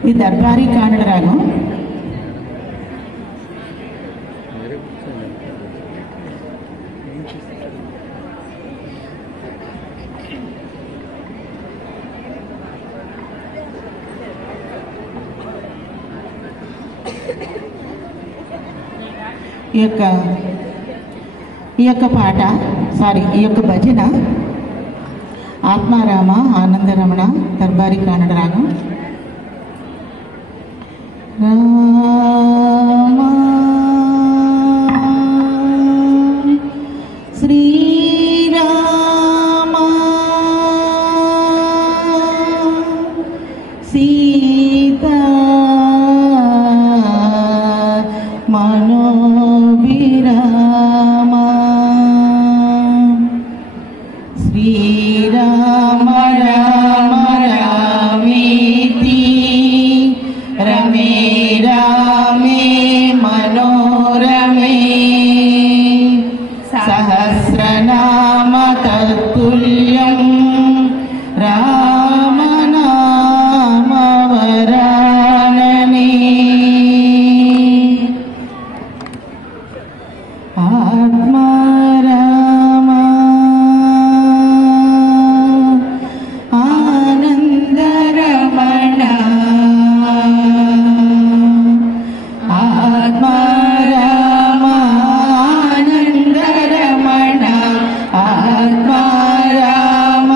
ఇది దర్బారీ కానడ రాగం. ఈ యొక్క పాట ఈ యొక్క భజన ఆత్మారామ ఆనందరమణ దర్బారీ కానడ రాగం. రామ శ్రీరామ సీతా మనోభిరామ శ్రీరామ రామ రామేతి రమే రామే మనోరమే సహస్రనామ తత్తుల్యం రామనామ వరాననే. ఆత్మారామ ఆనందరమణ ఆత్మారామ ఆనందరమణ ఆత్మారామ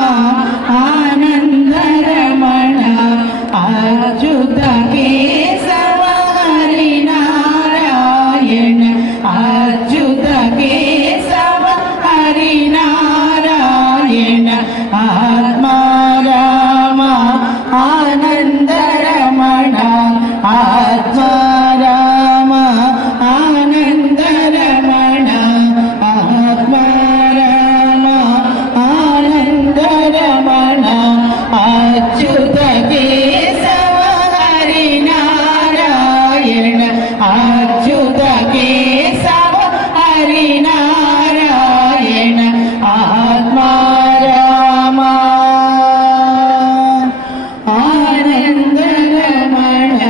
ఆనందరమణ అచ్యుత కేశవ హరి నారాయణ అచ్యుత కేశవ హరి నారాయణ ఆత్మారామ ఆనందరమణ ఆత్మారామ ఆనందరమణ ఆత్మారామ ఆనందరమణ అచ్యుత కేశవ హరి నారాయణ అచ్యుత కేశవ హరి నారాయణ ఆత్మారామ ఆనందరమణ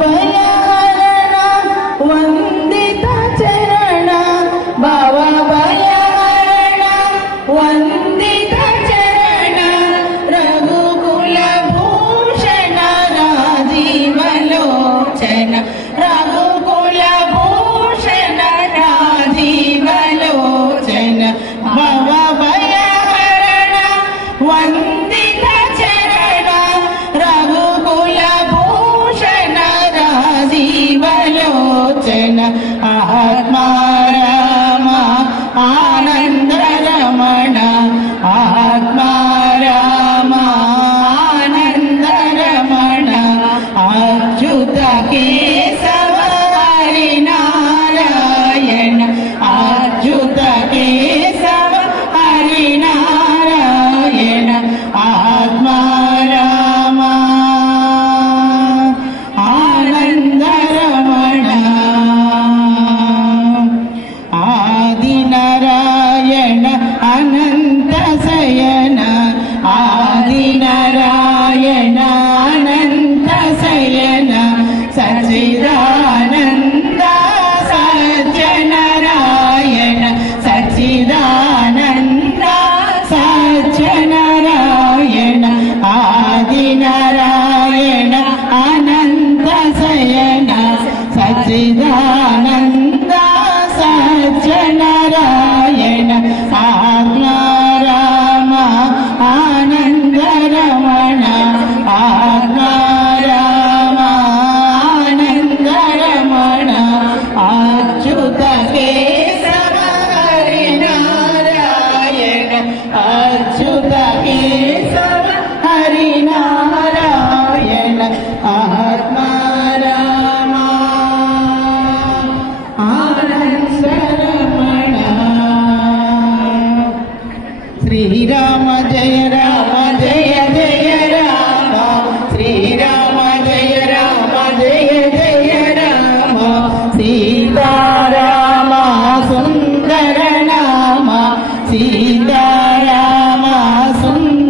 భవభయహరణ వందిత చరణ భవభయహరణ వందిత చరణ రఘుకుల భూషణ రాజీవలోచన రఘుకుల భూషణ రాజీవలోచన భవభయహరణ వందిత చరణ రఘుకుల భూషణ రాజీవలోచన ఆత్మారామ ఆనందరమణ ఆత్మారామ ఆనందరమణ అచ్యుత కేశవ హరి నారాయణ అచ్యుత కేశవ హరి నారాయణ ఆత్మారామ ఆనందరమణ ఆదినారాయణ అనంత శయన ఆదినారాయణ అనంత శయన సచ్చిదానంద సత్యనారాయణ సచ్చిదానంద సత్యనారాయణ ఆదినారాయణ అనంత శయన సచ్చిదానంద సత్యనారాయణ ఆత్మారామ ఆనందరమణ ఆత్మారామ ఆనందరమణ అచ్యుత కేశవ హరి నారాయణ అచ్యుత కేశవ హరి నారాయణ ఆత్మారామ ఆనందరమణ. శ్రీరామ జయ రామ జయ జయ రామ శ్రీరామ జయ రామ జయ జయ రామ సీతారామ సుందర నామ సీతారామ సుందర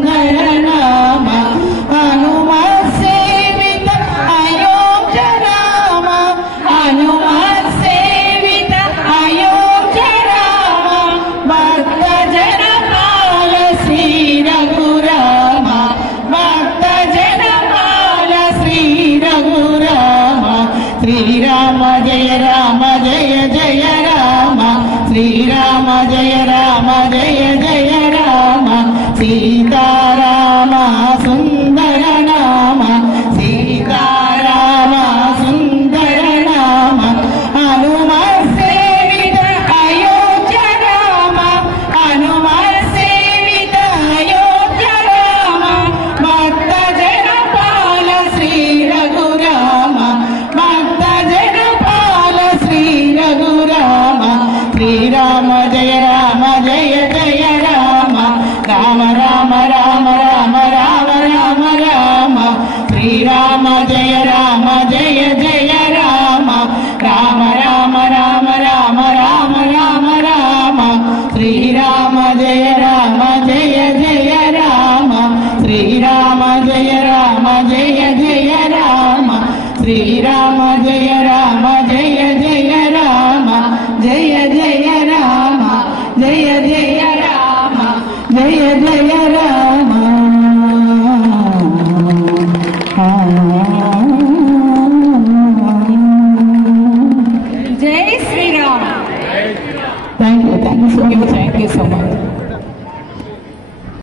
శ్రీరామ జయ రామ జయ జయ రామ శ్రీరామ జయ రామ జయ జయ రామ సీతారామ సుందర నామ సీతారామ సుందర నామ హనుమాన్ సేవిత అయోధ్య రామ హనుమాన్ సేవిత అయోధ్య రామ భక్త జన పాల శ్రీ రఘురామ భక్త జన పాల శ్రీ రఘురామ శ్రీరామ జయ రామ జయ జయ రామ రామ రామ రామ రామ రామ రామ రామ శ్రీరామ జయ రామ జయ జయ రామ రామ రామ రామ రామ రామ రామ రామ శ్రీరామ జయ రామ జయ జయ రామ శ్రీరామ జయ రామ జయ జయ రామ శ్రీరామ జయ రామ జయ జయ రామ జయ జయ రామ జయ జయ